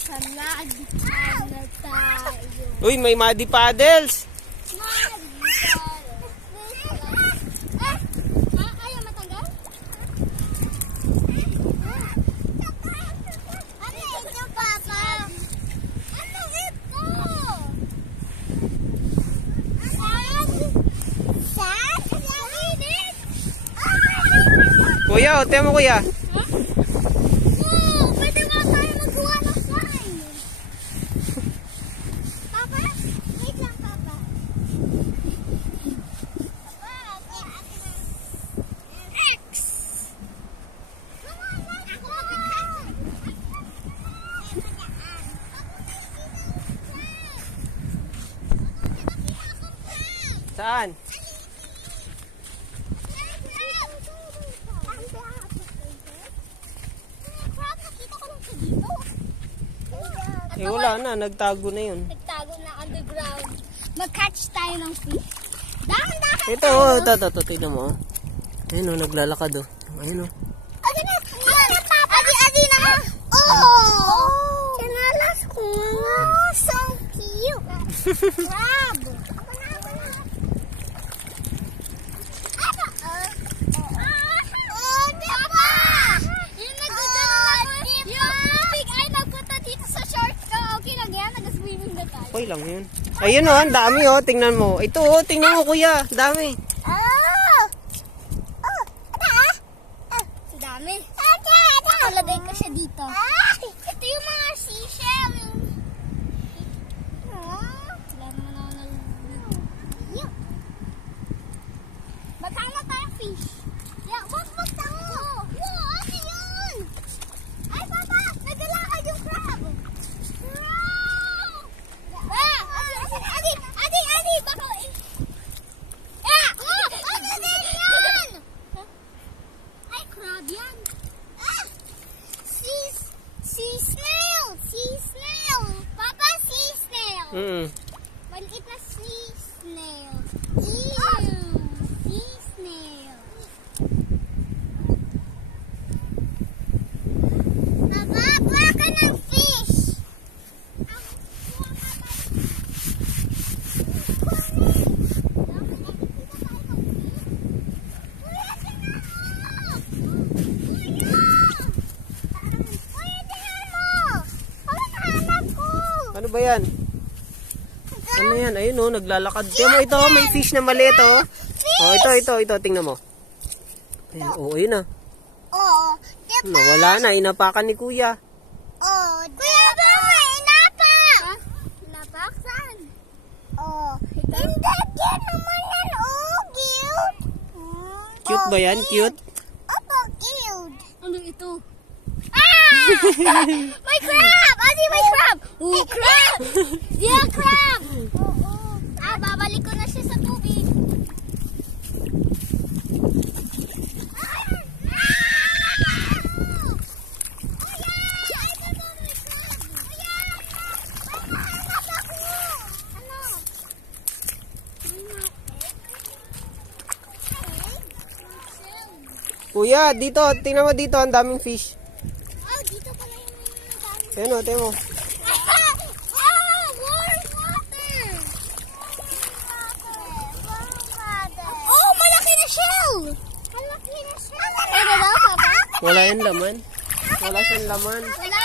Nakalaan na tayo. Uy, may muddy paddles. Ayaw matanggal? Ano ito, Papa? Ano ito? Sad? Init? Kuya, o, tiyan mo kuya. Pwede nga tayo magawa ng slime. Papa? Wait lang, Papa. X! Ako Saan? Eh, wala na. Nagtago na yun. Nagtago na underground. Mag-catch tayo ng fish. Dahan-dahan Ito, oh. Ito. Tignan mo. Ayun, oh. Naglalakad, oh. Ayun, oh. Adi na! Adi na! Oh! Kinalas ko nga. So cute. Crab! Oh, diba? Yung nagdadala yung big eye nagpunta dito sa short ko. Okay lang yan. Nag-swimming na tayo. Okay lang yun. Ayun, oh. Ang dami, oh. Tingnan mo. Ito, oh. Tingnan mo, kuya. Dami. Dami. Nakalagay ko siya dito. Ito yung mga seashell. Wala naman ako nalulog. Magkano tayo fish? Wag tayo. Ano yun? Ay, Papa! Naglalakad yung crab. Adi! Baka... Ano din yan? Ay, crab yan. Sea snail. Papa, sea snail. Maliit na sea snail. Sea snail. Papa, kuha ka ng fish. Ano ba yan? Ano yan? Ayun, oh. Naglalakad. Tingnan mo ito. May fish na maliit, oh. Oh, ito. Tingnan mo. Ayun, oh. Ayun, ah. Oo. Nawala na. Inapakan ni kuya. Oh, kuya ba? Inapak! Inapak? Saan? Oh. Hindi, yan naman yan. Oh, cute. Cute ba yan? Cute? Opo, cute. Ano ito? May crab! Adi, may crab! Oh, crab! Yeah, crab! Babalik ko na siya sa tubig. Kuya, dito. Tingnan mo dito. Ang daming fish. Oh, dito pala yung dami. Ayun, oh. Tingnan mo. Oh, malaki na shell! Malaki na shell! Ano daw, Papa? Wala yan laman. Wala siyang laman. Wala